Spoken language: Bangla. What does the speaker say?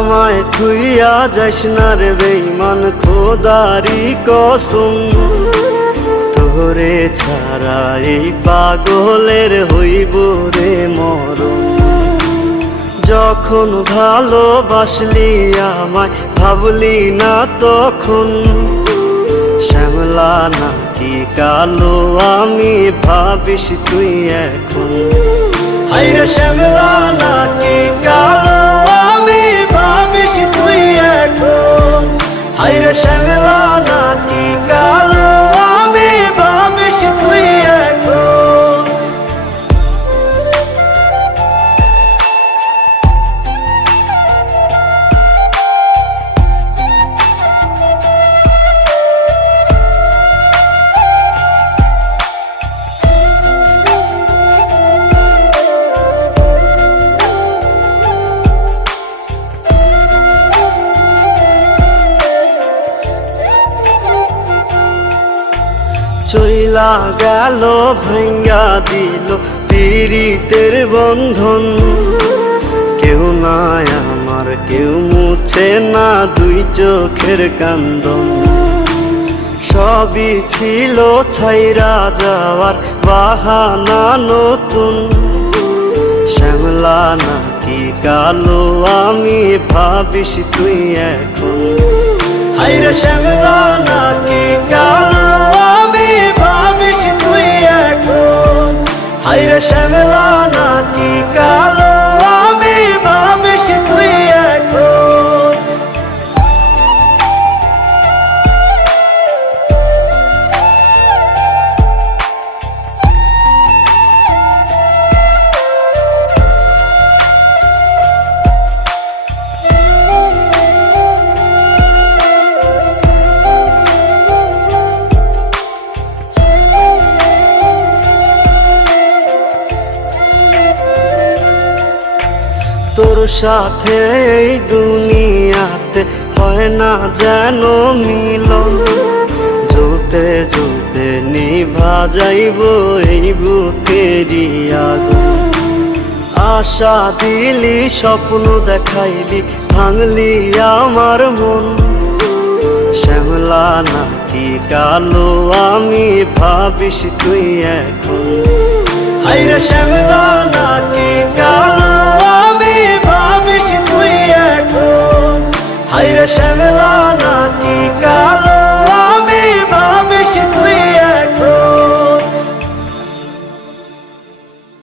আমায় থুইয়া যাইস না রে বেঈমান, খোদারি কসম তোরে ছাড়া এই পাগলের হইব রে মরণ। যখন ভালোবাসলি আমায় ভাবলি না তখন, শ্যামলা নাকি কালো আমি ভাবিস তুই এখন। হায়রে শ্যামলা নাকি কালো আমি ভাবিস তুই এখন। হায়রে শ্যামলা নাকি কালো আমি ভাবিস তুই এখন। চইলা গেল ভাঙ্গা দিল পীড়িতের বন্ধন, কেউ নাই আমার কেউ মুছে না দুই চোখের কান্দন। সবই ছিল ছাইরা যাওয়ার বাহানা নতুন, শ্যামলা নাকি কালো আমি ভাবিস তুই এখন। হায়রে শ্যামলা নাকি কালো আমি ভাবিস তুই এখন। হায়রে শ্যামলা নাকি কালো আমি ভাবিস তুই এখন। তোর সাথে এই দুনিয়াতে হয় না যেন মিলন, জ্বলতে জ্বলতে নিভা যাইব এই বুকেরই আগুন। আশা দিলি স্বপ্ন দেখাইলি ভাঙলি আমার মন, শ্যামলা নাকি কালো আমি ভাবিস তুই এখন। হায়রে শ্যামলা নাকি